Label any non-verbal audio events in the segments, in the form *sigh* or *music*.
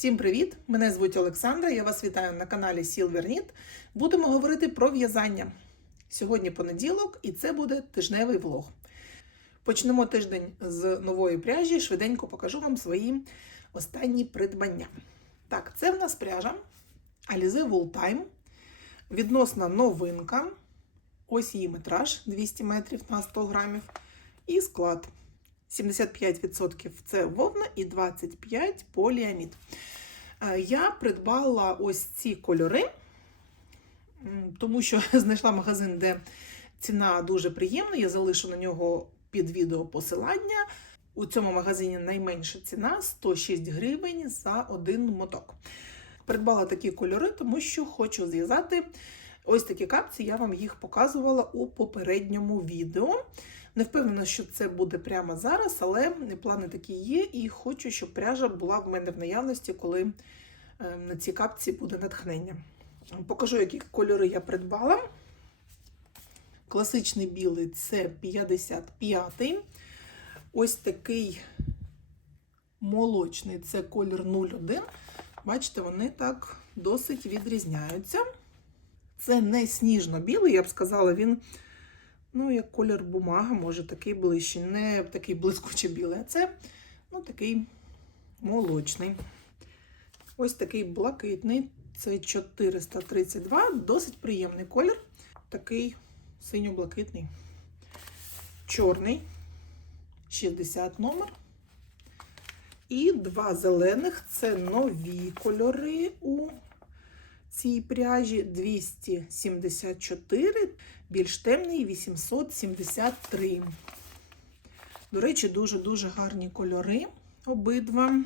Всім привіт! Мене звуть Олександра. Я вас вітаю на каналі Silver Knit. Будемо говорити про в'язання. Сьогодні понеділок, і це буде тижневий влог. Почнемо тиждень з нової пряжі. Швиденько покажу вам свої останні придбання. Так, це в нас пряжа Alize Wool Time. Відносна новинка. Ось її метраж 200 метрів на 100 грамів. І склад 75% це вовна і 25% поліамід. Е, Я придбала ось ці кольори, тому що *laughs* знайшла магазин, де ціна дуже приємна. Я залишу на нього під відео посилання. У цьому магазині найменша ціна 106 гривень за один моток. Придбала такі кольори, тому що хочу зв'язати ось такі капці. Я вам їх показувала у попередньому відео. Не впевнена, що це буде прямо зараз, але плани такі є, і хочу, щоб пряжа була в мене в наявності, коли е, на ці капці буде натхнення. Покажу, які кольори я придбала. Класичний білий це 55-й. Ось такий молочний це колір 01. Бачите, вони так досить відрізняються. Це не сніжно-білий, я б сказала, він, ну, як колір бумага, може такий ближчий, не такий блискуче білий, а це ну, такий молочний. Ось такий блакитний, це 432, досить приємний колір. Такий синьо-блакитний. Чорний, 60 номер. І два зелених це нові кольори у цій пряжі 274, більш темний 873. До речі, дуже-дуже гарні кольори обидва.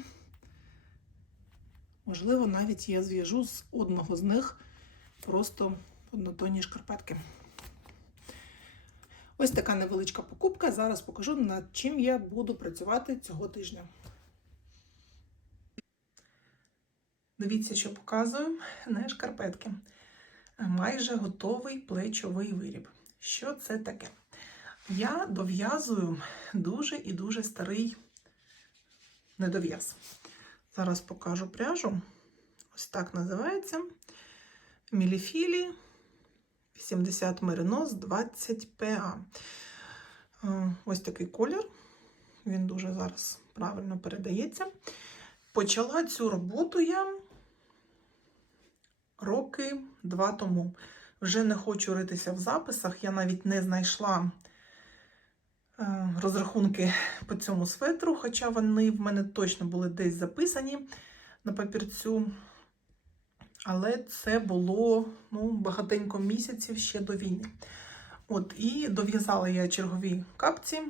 Можливо, навіть я зв'яжу з одного з них просто однотонні шкарпетки. Ось така невеличка покупка. Зараз покажу, над чим я буду працювати цього тижня. Дивіться, що показую не шкарпетки. Майже готовий плечовий виріб. Що це таке? Я дов'язую дуже і дуже старий недов'яз. Зараз покажу пряжу. Ось так називається. Міліфілі 80 меринос 20 ПА. Ось такий колір. Він дуже зараз правильно передається. Почала цю роботу я роки два тому. Вже не хочу ритися в записах. Я навіть не знайшла е, розрахунки по цьому светру, хоча вони в мене точно були десь записані на папірцю. Але це було ну, багатенько місяців ще до війни. От, І дов'язала я чергові капці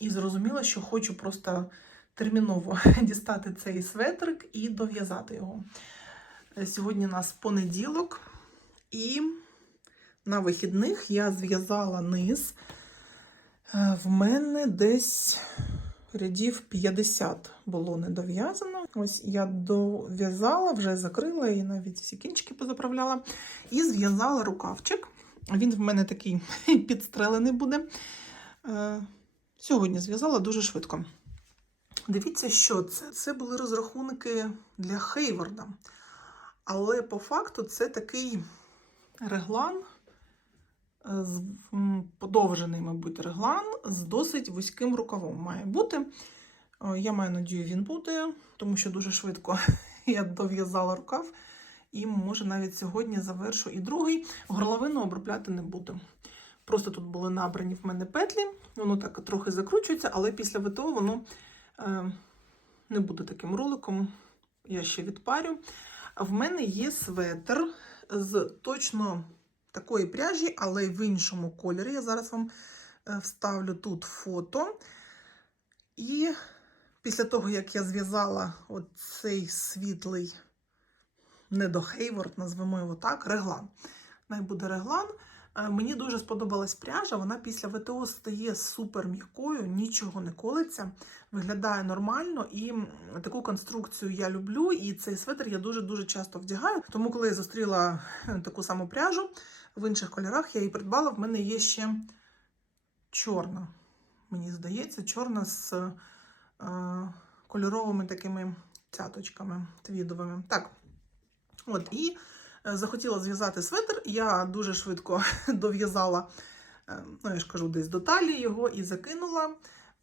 і зрозуміла, що хочу просто терміново *laughs* дістати цей светрик і дов'язати його. Сьогодні у нас понеділок, і на вихідних я зв'язала низ. Е, В мене десь рядів 50 було недов'язано. Ось я дов'язала, вже закрила і навіть всі кінчики позаправляла. І зв'язала рукавчик. Він в мене такий *laughs* підстрелений буде. Е, Сьогодні зв'язала дуже швидко. Дивіться, що це. Це були розрахунки для Хейварда. Але по факту це такий реглан, е, подовжений, мабуть, реглан з досить вузьким рукавом має бути. Я маю надію, він буде, тому що дуже швидко *laughs* я дов'язала рукав. І, може, навіть сьогодні завершу і другий. Горловину обробляти не буду. Просто тут були набрані в мене петлі, воно так трохи закручується, але після ВТО воно е, не буде таким роликом. Я ще відпарю. В мене є светр з точно такої пряжі, але в іншому кольорі. Я зараз вам е, вставлю тут фото. І після того, як я зв'язала оцей світлий не до Хейворд, назвемо його так, реглан. Най буде реглан. Е, Мені дуже сподобалась пряжа, вона після ВТО стає супер м'якою, нічого не колиться, виглядає нормально, і таку конструкцію я люблю. І цей светр я дуже-дуже часто вдягаю. Тому, коли я зустріла е, таку саму пряжу в інших кольорах, я її придбала. В мене є ще чорна. Мені здається, чорна з е, кольоровими такими цяточками твідовими. Так, от, і захотіла зв'язати светр. Я дуже швидко *laughs* дов'язала, е, ну, я ж кажу, десь до талії його і закинула.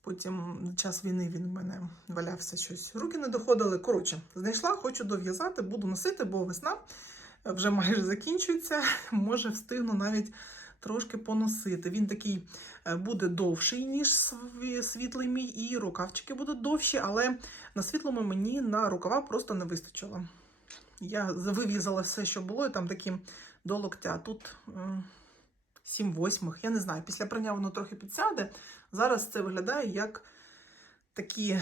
Потім час війни він в мене валявся щось, руки не доходили. Коротше, знайшла, хочу дов'язати, буду носити, бо весна вже майже закінчується. *laughs* Може, встигну навіть трошки поносити. Він такий е, буде довший, ніж світлий мій, і рукавчики будуть довші, але на світлому мені на рукава просто не вистачило. Я вив'язала все, що було, і там такі до локтя. Тут е, 7 восьмих. Я не знаю, після прання воно трохи підсяде. Зараз це виглядає як такі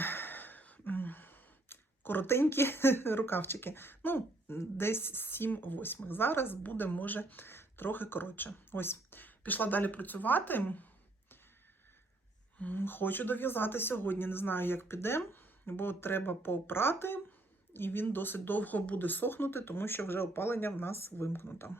коротенькі *laughs* рукавчики. Ну, десь 7 восьмих. Зараз буде, може, трохи коротше. Ось, пішла далі працювати. Хочу дов'язати сьогодні. Не знаю, як піде, бо треба попрати, і він досить довго буде сохнути, тому що вже опалення в нас вимкнуто.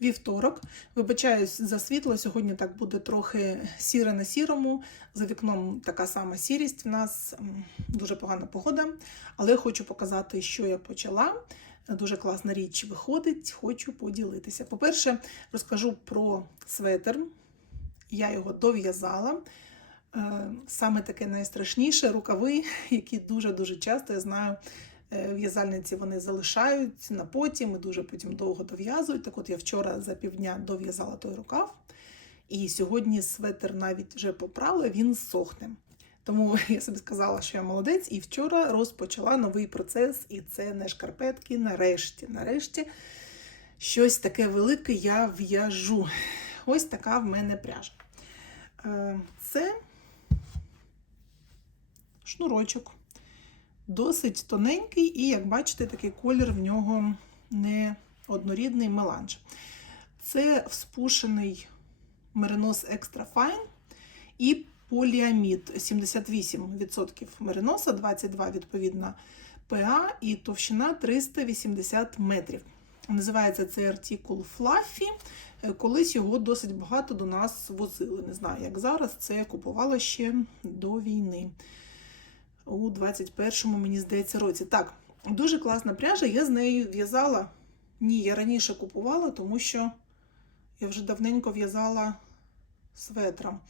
Вівторок. Вибачаюсь за світло. Сьогодні так буде трохи сіре на сірому. За вікном така сама сірість. В нас дуже погана погода. Але хочу показати, що я почала. Дуже класна річ виходить, хочу поділитися. По-перше, розкажу про светр. Я його дов'язала. Е, Саме таке найстрашніше рукави, які дуже-дуже часто я знаю. е, В'язальниці вони залишають на потім і дуже потім довго дов'язують. Так от я вчора за півдня дов'язала той рукав, і сьогодні светр навіть вже попрала, він сохне. Тому *laughs* я собі сказала, що я молодець, і вчора розпочала новий процес, і це не шкарпетки. Нарешті, нарешті, щось таке велике я в'яжу. Ось така в мене пряжа. Е, Це шнурочок. Досить тоненький, і, як бачите, такий колір в нього не однорідний меланж. Це вспушений меринос Extra Fine і поліамід 78% мериноса, 22% відповідно ПА і товщина 380 метрів. Називається цей артикул Fluffy. Е, Колись його досить багато до нас возили. Не знаю, як зараз. Це купувала ще до війни. У 21-му, мені здається, році. Так, дуже класна пряжа. Я з нею в'язала. Ні, я раніше купувала, тому що я вже давненько в'язала светром.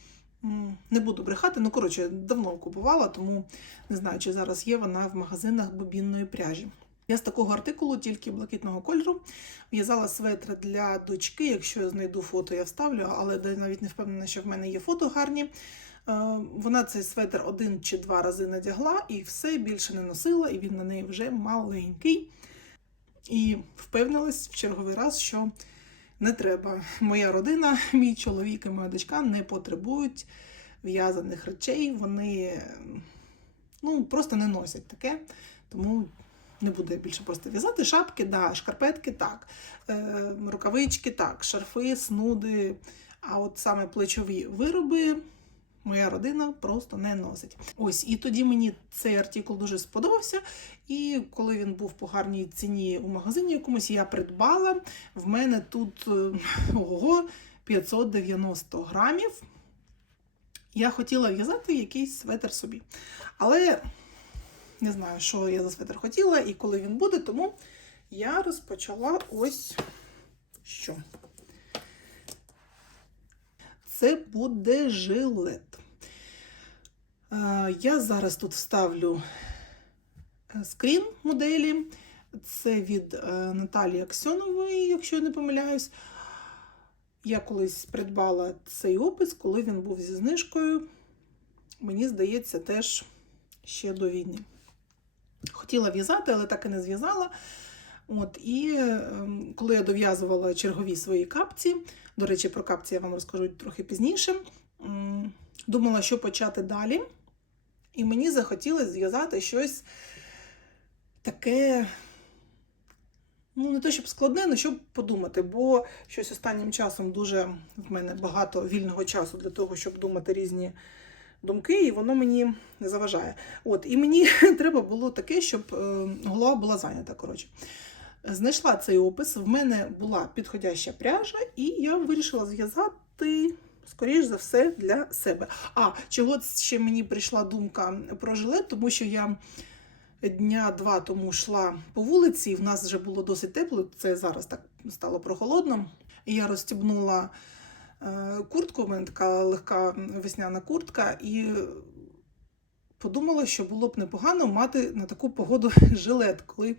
Не буду брехати, ну коротше, давно купувала, тому не знаю, чи зараз є вона в магазинах бобінної пряжі. Я з такого артикулу, тільки блакитного кольору, в'язала светри для дочки. Якщо я знайду фото, я вставлю, але навіть не впевнена, що в мене є фото гарні. Е, Вона цей светр один чи два рази надягла і все більше не носила, і він на неї вже маленький. І впевнилась в черговий раз, що не треба. Моя родина, *laughs* мій чоловік і моя дочка не потребують в'язаних речей. Вони ну, просто не носять таке. Тому не буду я більше просто в'язати. Шапки, да, шкарпетки так, е, рукавички так, шарфи, снуди. А от саме плечові вироби моя родина просто не носить. Ось, і тоді мені цей артикул дуже сподобався. І коли він був по гарній ціні у магазині якомусь, я придбала. В мене тут е, ого, 590 грамів. Я хотіла в'язати якийсь светр собі. Але не знаю, що я за светр хотіла і коли він буде, тому я розпочала ось що. Це буде жилет. Е, Я зараз тут вставлю е, скрін моделі. Це від е, Наталії Аксьонової, якщо я не помиляюсь. Я колись придбала цей опис, коли він був зі знижкою. Мені здається, теж ще до війни. Хотіла в'язати, але так і не зв'язала. От, і ем, коли я дов'язувала чергові свої капці, до речі, про капці я вам розкажу трохи пізніше, думала, що почати далі. І мені захотілося зв'язати щось таке, ну, не те, щоб складне, але щоб подумати, бо щось останнім часом дуже в мене багато вільного часу для того, щоб думати різні думки, і воно мені не заважає. От, і мені *laughs* треба було таке, щоб е, голова була зайнята. коротше. Знайшла цей опис, в мене була підходяща пряжа, і я вирішила зв'язати скоріш за все, для себе. А чого ще мені прийшла думка про жилет, тому що я дня два тому йшла по вулиці, і в нас вже було досить тепло. Це зараз так стало прохолодно. І я розстібнула е, куртку, у мене така легка весняна куртка, і подумала, що було б непогано мати на таку погоду *laughs* жилет, коли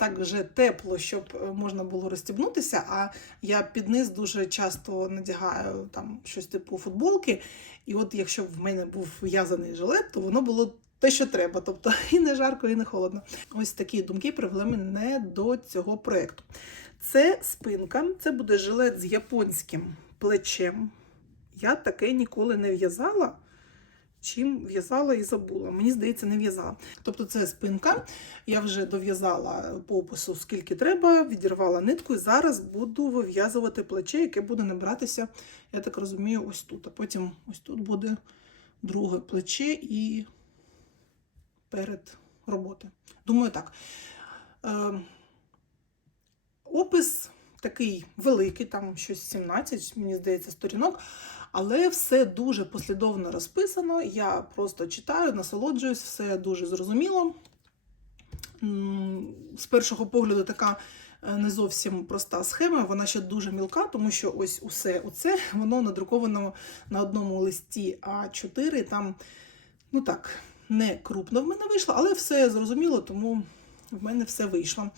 так вже тепло, щоб е, можна було розстібнутися. А я під низ дуже часто надягаю там щось типу футболки. І от якщо в мене був в'язаний жилет, то воно було те, що треба. Тобто *laughs* і не жарко, і не холодно. Ось такі думки привели мене до цього проєкту. Це спинка, це буде жилет з японським плечем. Я таке ніколи не в'язала. Чим в'язала і забула. Мені здається, не в'язала. Тобто це спинка. Я вже дов'язала по опису, скільки треба, відірвала нитку і зараз буду вив'язувати плече, яке буде набиратися, я так розумію, ось тут. А потім ось тут буде друге плече і перед роботи. Думаю, так. Е, опис такий великий, там щось 17, мені здається, сторінок. Але все дуже послідовно розписано. Я просто читаю, насолоджуюсь, все дуже зрозуміло. З першого погляду, така е, не зовсім проста схема, вона ще дуже мілка, тому що ось усе оце *laughs* воно надруковано на одному листі А4. Там, ну так, не крупно в мене вийшло, але все зрозуміло, тому в мене все вийшло.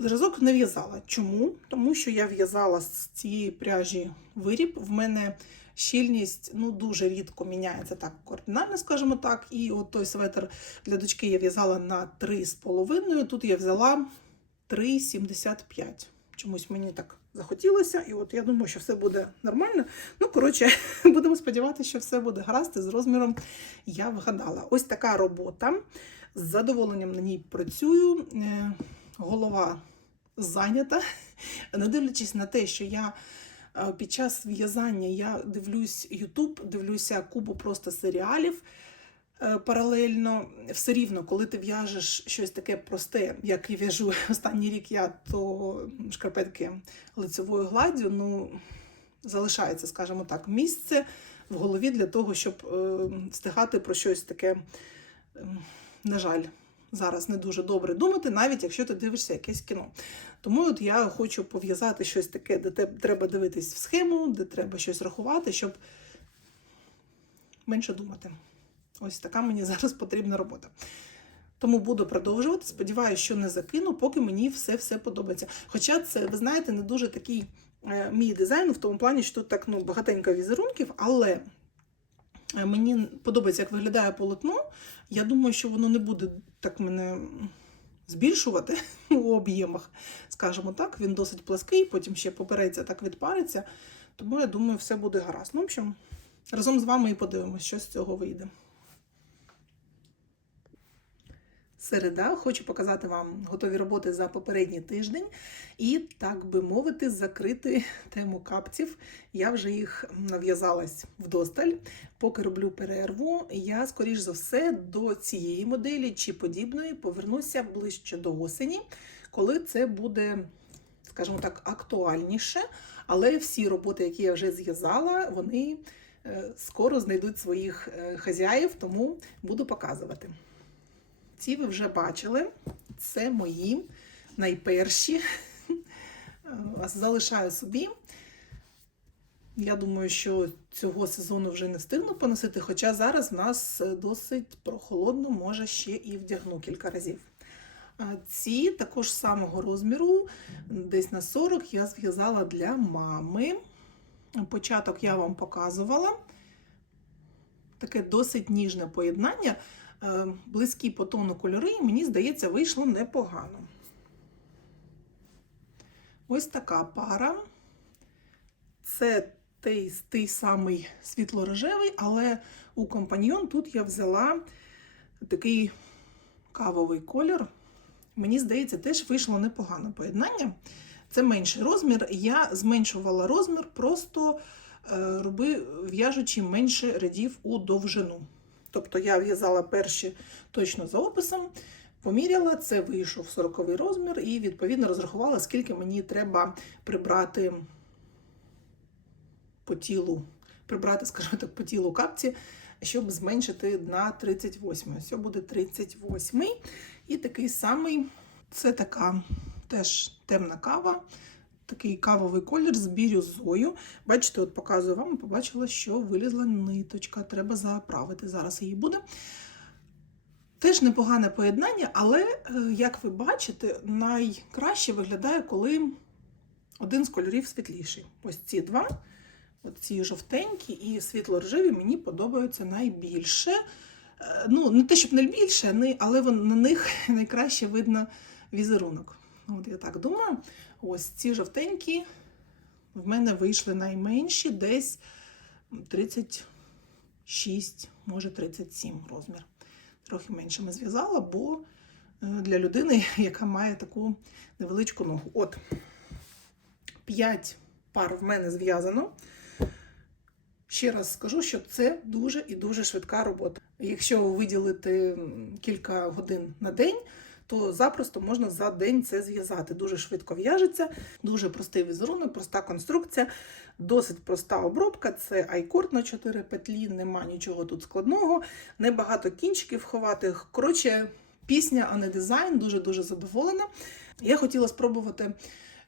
Зразок не в'язала. Чому? Тому що я в'язала з цієї пряжі виріб. В мене щільність ну, дуже рідко міняється так кардинально, скажімо так. І от той светр для дочки я в'язала на 3,5. Тут я взяла 3,75. Чомусь мені так захотілося, і от я думаю, що все буде нормально. Ну, коротше, *laughs* будемо сподіватися, що все буде гаразд з розміром я вгадала. Ось така робота. З задоволенням на ній працюю. Е, Голова зайнята, не дивлячись на те, що я е, під час в'язання я дивлюсь YouTube, дивлюся купу просто серіалів е, паралельно. Все рівно, коли ти в'яжеш щось таке просте, як я в'яжу *laughs* останній рік я, то шкарпетки лицевою гладдю, ну залишається, скажімо так, місце в голові для того, щоб е, встигати про щось таке, е, на жаль зараз не дуже добре думати, навіть якщо ти дивишся якесь кіно. Тому от я хочу пов'язати щось таке, де треба дивитись в схему, де треба щось рахувати, щоб менше думати. Ось така мені *laughs* зараз потрібна робота. Тому буду продовжувати. Сподіваюся, що не закину, поки мені все-все подобається. Хоча це, ви знаєте, не дуже такий е, мій дизайн в тому плані, що тут так ну, багатенько візерунків, але Мені подобається, як виглядає полотно. Я думаю, що воно не буде так мене збільшувати *laughs* у об'ємах, скажімо так. Він досить плаский, потім ще попереться, так відпариться. Тому я думаю, все буде гаразд. Ну, в общем, разом з вами і подивимося, що з цього вийде. Середа, хочу показати вам готові роботи за попередній тиждень і, так би мовити, закрити *laughs* тему капців. Я вже їх нав'язалась вдосталь. Поки роблю перерву, я, скоріш за все, до цієї моделі чи подібної повернуся ближче до осені, коли це буде, скажімо так, актуальніше. Але всі роботи, які я вже зв'язала, вони е, скоро знайдуть своїх е, хазяїв, тому буду показувати. Ці ви вже бачили. Це мої найперші. *laughs* Залишаю собі. Я думаю, що цього сезону вже не встигну поносити, хоча зараз в нас досить прохолодно, може ще і вдягну кілька разів. А Ці також самого розміру, десь на 40, я зв'язала для мами. Початок я вам показувала. Таке досить ніжне поєднання. Е, Близькі по тону кольори, мені здається, вийшло непогано. Ось така пара. Це той, той самий світло-рожевий, але у компаньйон тут я взяла такий кавовий колір. Мені здається, теж вийшло непогане поєднання. Це менший розмір. Я зменшувала розмір, просто е, роби, в'яжучи менше рядів у довжину. Тобто я в'язала перші точно за описом, поміряла, це вийшов 40 розмір, і відповідно розрахувала, скільки мені треба прибрати по тілу, прибрати, скажімо так, по тілу капці, щоб зменшити на 38. Ось буде 38. І такий самий це така теж темна кава, такий кавовий колір з бірюзою. Бачите, от показую вам, побачила, що вилізла ниточка. Треба заправити. Зараз її буде. Теж непогане поєднання, але, е, як ви бачите, найкраще виглядає, коли один з кольорів світліший. Ось ці два, ці жовтенькі і світло-рожеві мені подобаються найбільше. Е, Ну, не те, щоб найбільше, але на них *laughs* найкраще видно візерунок. От я так думаю. Ось ці жовтенькі в мене вийшли найменші, десь 36, може 37 розмір. Трохи меншими зв'язала, бо е, для людини, *laughs* яка має таку невеличку ногу. От 5 пар в мене зв'язано. Ще раз скажу, що це дуже і дуже швидка робота. Якщо виділити кілька годин на день, то запросто можна за день це зв'язати. Дуже швидко в'яжеться, дуже простий візерунок, проста конструкція, досить проста обробка. Це айкорд на 4 петлі, нема нічого тут складного, небагато кінчиків ховати. Коротше, пісня, а не дизайн, дуже-дуже задоволена. Я хотіла спробувати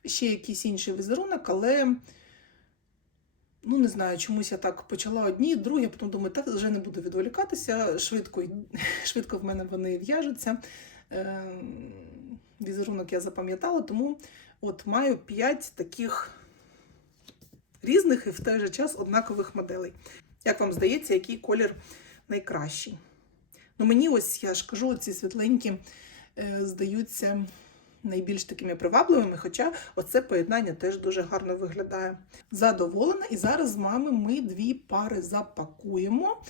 ще якийсь інший візерунок, але. Ну, не знаю, чомусь я так почала одні, другі, потім думаю, так вже не буду відволікатися. Швидко, *laughs* швидко в мене вони в'яжуться. Е, Візерунок я запам'ятала, тому от маю 5 таких різних і в той же час однакових моделей. Як вам здається, який колір найкращий? Ну, мені ось я ж кажу, ці світленькі е, здаються найбільш такими привабливими, хоча оце поєднання теж дуже гарно виглядає. Задоволена, і зараз з вами ми дві пари запакуємо.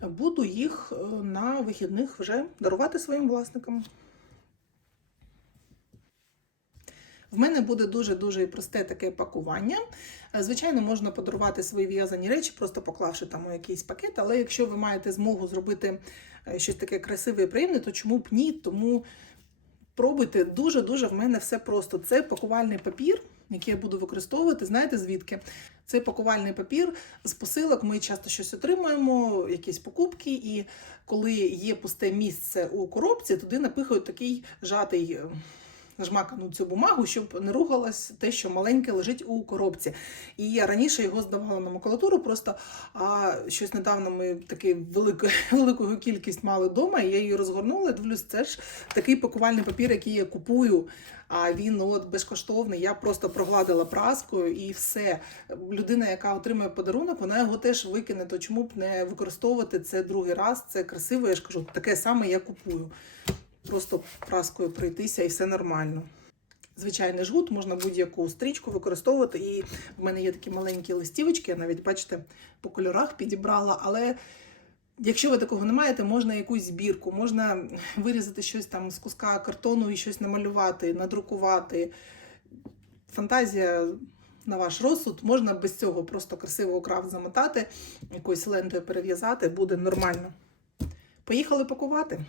Буду їх е, на вихідних вже дарувати своїм власникам. В мене буде дуже-дуже просте таке пакування. Е, Звичайно, можна подарувати свої в'язані речі, просто поклавши там у якийсь пакет, але якщо ви маєте змогу зробити е, щось таке красиве і приємне, то чому б ні? Тому пробуйте дуже-дуже в мене все просто. Це пакувальний папір, який я буду використовувати. Знаєте звідки? Це пакувальний папір з посилок. Ми часто щось отримуємо, якісь покупки, і коли є пусте місце у коробці, туди напихають такий жатий. Е, Жмакану цю бумагу, щоб не ругалось те, що маленьке лежить у коробці. І я раніше його здавала на макулатуру, просто а щось недавно ми таки велику, *laughs* велику кількість мали вдома, і я її розгорнула. Дивлюсь, це ж такий пакувальний папір, який я купую. А він ну, от безкоштовний. Я просто прогладила праскою і все. Людина, яка отримує подарунок, вона його теж викине. То чому б не використовувати це другий раз? Це красиво. Я ж кажу, таке саме я купую. Просто праскою пройтися і все нормально. Звичайний жгут, можна будь-яку стрічку використовувати. І в мене є такі маленькі листівочки, я навіть, бачите, по кольорах підібрала. Але якщо ви такого не маєте, можна якусь збірку, можна вирізати щось там з куска картону і щось намалювати, надрукувати. Фантазія на ваш розсуд, можна без цього просто красиво крафт замотати, якоюсь лентою перев'язати, буде нормально. Поїхали пакувати.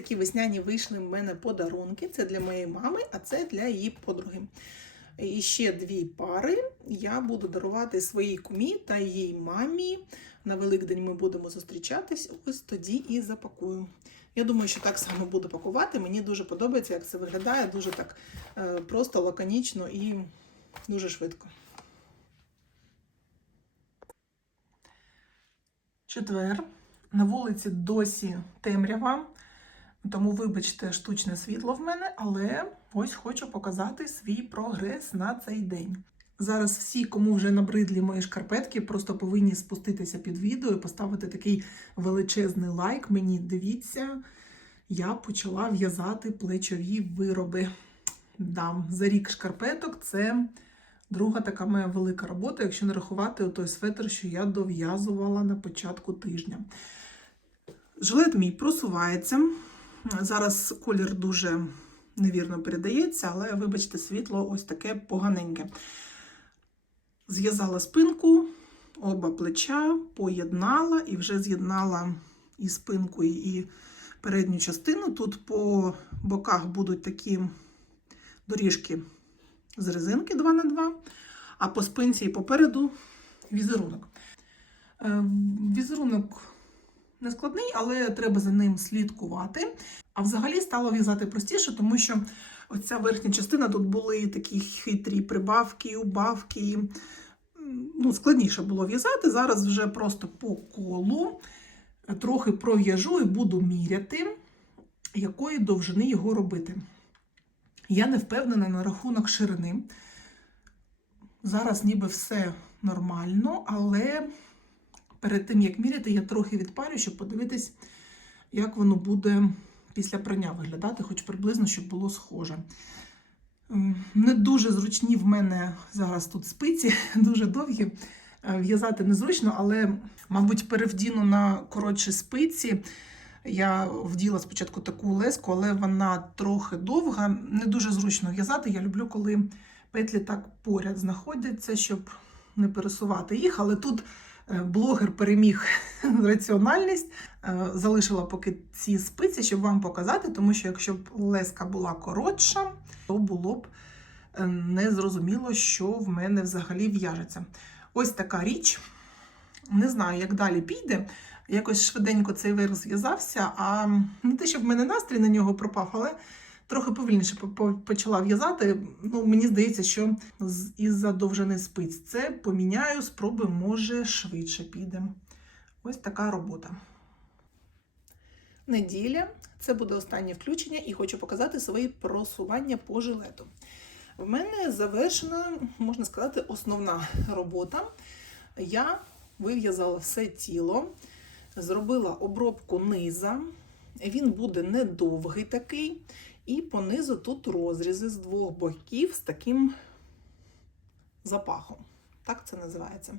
Такі весняні вийшли в мене подарунки. Це для моєї мами, а це для її подруги. І ще дві пари я буду дарувати своїй кумі та її мамі. На Великдень ми будемо зустрічатись. Ось тоді і запакую. Я думаю, що так само буду пакувати. Мені дуже подобається, як це виглядає. Дуже так е, просто, лаконічно і дуже швидко. Четвер. На вулиці досі темрява, тому, вибачте, штучне світло в мене, але ось хочу показати свій прогрес на цей день. Зараз всі, кому вже набридлі мої шкарпетки, просто повинні спуститися під відео і поставити такий величезний лайк. Мені дивіться, я почала в'язати плечові вироби. Да, за рік шкарпеток це друга така моя велика робота, якщо не рахувати той светр, що я дов'язувала на початку тижня. Жилет мій просувається. Зараз колір дуже невірно передається, але, вибачте, світло ось таке поганеньке. Зв'язала спинку, оба плеча, поєднала і вже з'єднала і спинку, і передню частину. Тут по боках будуть такі доріжки з резинки 2х2, а по спинці і попереду візерунок. Е, Візерунок не складний, але треба за ним слідкувати. А взагалі стало в'язати простіше, тому що оця верхня частина тут були такі хитрі прибавки, убавки. Ну, складніше було в'язати. Зараз вже просто по колу трохи пров'яжу і буду міряти, якої довжини його робити. Я не впевнена на рахунок ширини. Зараз ніби все нормально, але перед тим, як міряти, я трохи відпарю, щоб подивитись, як воно буде після прання виглядати, хоч приблизно, щоб було схоже. Не дуже зручні в мене зараз тут спиці, *laughs* дуже довгі. В'язати незручно, але, мабуть, перевдіну на коротші спиці. Я вділа спочатку таку леску, але вона трохи довга, не дуже зручно в'язати. Я люблю, коли петлі так поряд знаходяться, щоб не пересувати їх. Але тут блогер переміг *laughs* раціональність, залишила поки ці спиці, щоб вам показати, тому що якщо б леска була коротша, то було б незрозуміло, що в мене взагалі в'яжеться. Ось така річ. Не знаю, як далі піде. Якось швиденько цей вираз зв'язався, а не те, щоб в мене настрій на нього пропав, але трохи повільніше почала в'язати. Ну, Мені здається, що із-за довжини спиць це поміняю, спробую, може, швидше піде. Ось така робота. Неділя це буде останнє включення, і хочу показати свої просування по жилету. В мене завершена, можна сказати, основна робота. Я вив'язала все тіло, зробила обробку низа. Він буде недовгий такий. І по низу тут розрізи з двох боків з таким запахом. Так це називається.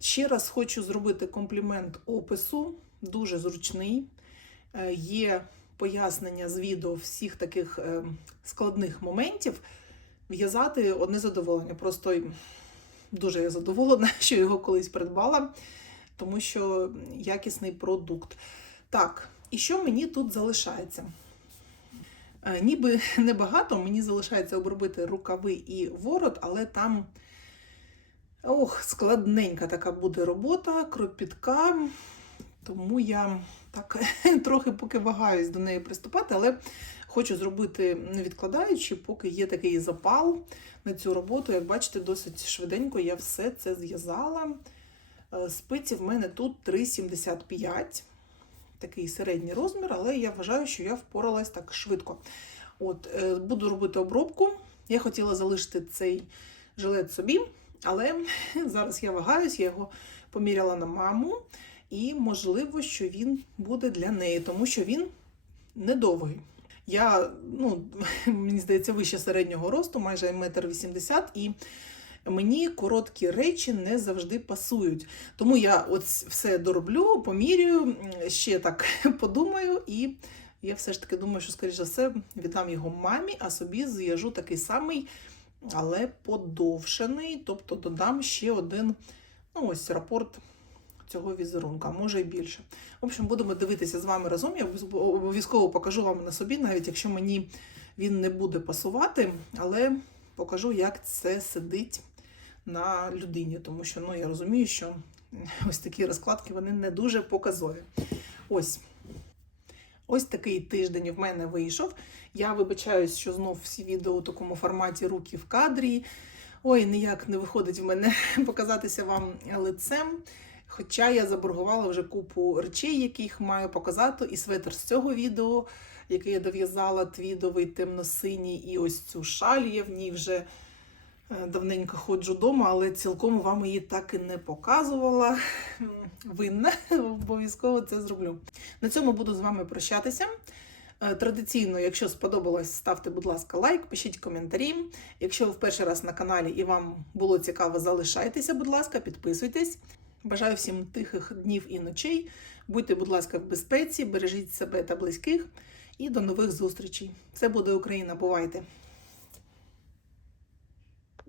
Ще раз хочу зробити комплімент опису, дуже зручний. Є пояснення з відео всіх таких складних моментів. В'язати одне задоволення. Просто дуже я задоволена, *laughs* що його колись придбала, тому що якісний продукт. Так, і що мені тут залишається? Ніби *laughs* небагато, мені залишається обробити рукави і ворот, але там ох, складненька така буде робота, кропітка. Тому я так *laughs* трохи поки вагаюсь до неї приступати, але хочу зробити, не відкладаючи, поки є такий запал на цю роботу. Як бачите, досить швиденько я все це зв'язала. Спиці в мене тут 3,75 такий середній розмір, але я вважаю, що я впоралась так швидко. От, е, Буду робити обробку. Я хотіла залишити цей жилет собі, але *laughs* зараз я вагаюсь, я його поміряла на маму, і можливо, що він буде для неї, тому що він недовгий. Я, ну, *laughs* мені здається, вище середнього росту, майже 1,80 м, і мені короткі речі не завжди пасують. Тому я от все дороблю, помірюю, ще так *laughs* подумаю, і я все ж таки думаю, що, скоріш за все, віддам його мамі, а собі зв'яжу такий самий, але подовшений. Тобто додам ще один ну ось рапорт цього візерунка, може і більше. В общем, будемо дивитися з вами разом. Я обов'язково покажу вам на собі, навіть якщо мені він не буде пасувати, але покажу, як це сидить на людині, тому що ну, я розумію, що ось такі розкладки вони не дуже показові. Ось. Ось такий тиждень в мене вийшов. Я вибачаюсь, що знов всі відео у такому форматі руки в кадрі. Ой, ніяк не виходить в мене *laughs* показатися вам лицем. Хоча я заборгувала вже купу речей, яких маю показати, і светр з цього відео, який я дов'язала, твідовий, темно-синій, і ось цю шаль я в ній вже давненько ходжу вдома, але цілком вам її так і не показувала. Винна, обов'язково це зроблю. На цьому буду з вами прощатися. Е, Традиційно, якщо сподобалось, ставте, будь ласка, лайк, пишіть коментарі. Якщо ви в перший раз на каналі і вам було цікаво, залишайтеся, будь ласка, підписуйтесь. Бажаю всім тихих днів і ночей. Будьте, будь ласка, в безпеці, бережіть себе та близьких. І до нових зустрічей. Це буде Україна. Бувайте!